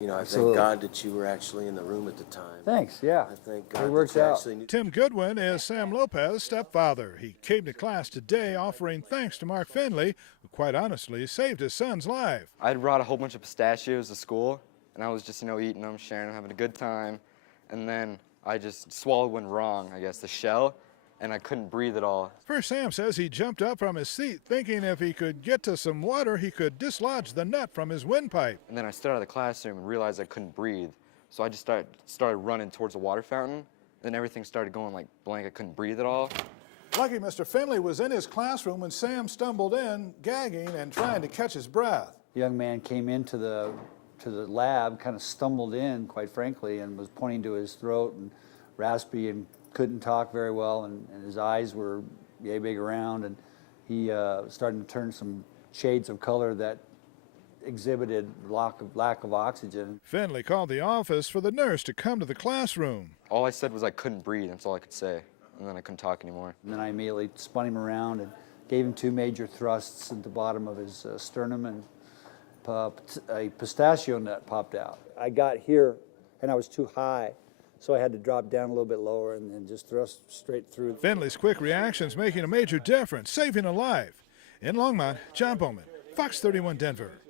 You know, I Absolutely. thank God that you were actually in the room at the time. Thanks, yeah. I thank It God that worked you out. actually knew. Tim Goodwin is Sam Lopez's stepfather. He came to class today offering thanks to Mark Finley, who quite honestly saved his son's life. I brought a whole bunch of pistachios to school, and I was just, eating them, sharing them, having a good time. And then I just swallowed one wrong, I guess, the shell, and I couldn't breathe at all. First, Sam says he jumped up from his seat thinking if he could get to some water, he could dislodge the nut from his windpipe. And then I stood out of the classroom and realized I couldn't breathe. So I just started running towards the water fountain. Then everything started going like blank. I couldn't breathe at all. Lucky Mr. Finley was in his classroom when Sam stumbled in, gagging and trying to catch his breath. The young man came into the lab, kind of stumbled in, quite frankly, and was pointing to his throat and raspy and couldn't talk very well, and his eyes were yay big around, and he started to turn some shades of color that exhibited lack of oxygen. Finley called the office for the nurse to come to the classroom. All I said was I couldn't breathe. That's all I could say. And then I couldn't talk anymore. And then I immediately spun him around and gave him 2 major thrusts at the bottom of his sternum, and a pistachio nut popped out. I got here and I was too high, so I had to drop down a little bit lower and just thrust straight through. Finley's quick reactions making a major difference, saving a life. In Longmont, John Bowman, Fox 31 Denver.